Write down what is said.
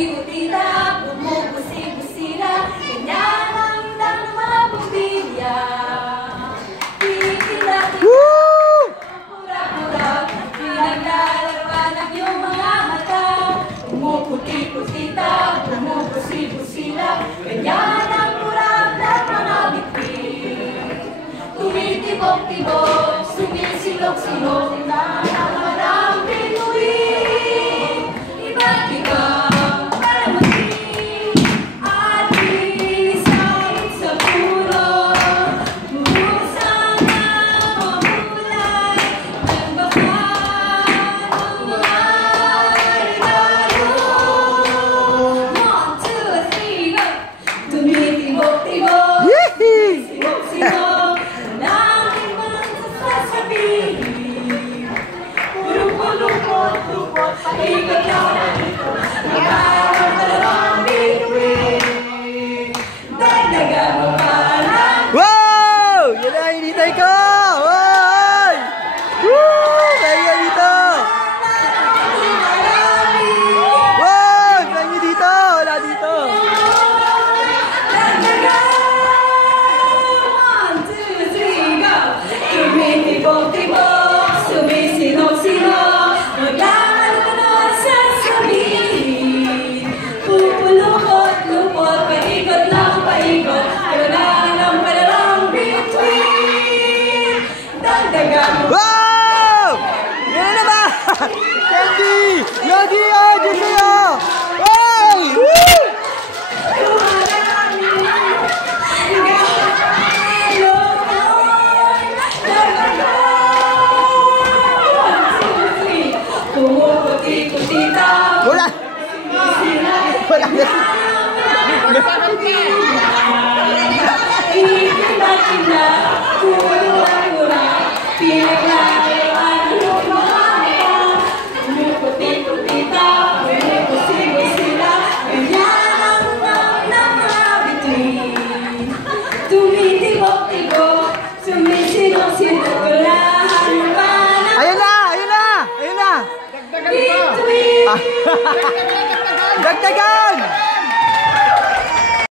Buti-butita, bumubusi-busila, ganyan ang lang ng mga bumbilya. Pura-pura, pinaglalaroan ang iyong mga mata. Bumuputi-putita, bumubusi-busila, ganyan ang kurap ng mga bituin. Tumitibok-tibok, sumisilok-silok na ang marang bituin. Iba't ibang kalamansi at isawit sa puro. Buhusan ang mga kulay ng baka ng mga regalo. 1, 2, 3, go! Tumitibok-tibok, silok-silok, nanging walang sasabihin. Puro-pulupot-lupot, paikot lang na ito, nagkakaroon bituin. Dagdagan mo pa lang. Wow! Yan ang hinintay ko! Wow! Woo! Kaya dito! Wow! Kaya nyo dito! Wala dito! Tumitibok-tibok, sumisilok-silok, maglaman ka na sasabihin. Pupulukot-lupot, paikot lang paikot, wala lang palalang between. Dagdagan mo. Wow! Yan na ba? Candy! Yogi! Oh! Diyos kayo! Wow! Woo! Wala! Wala! Ayun na! Ayun na! Ayun na! Dagdagan!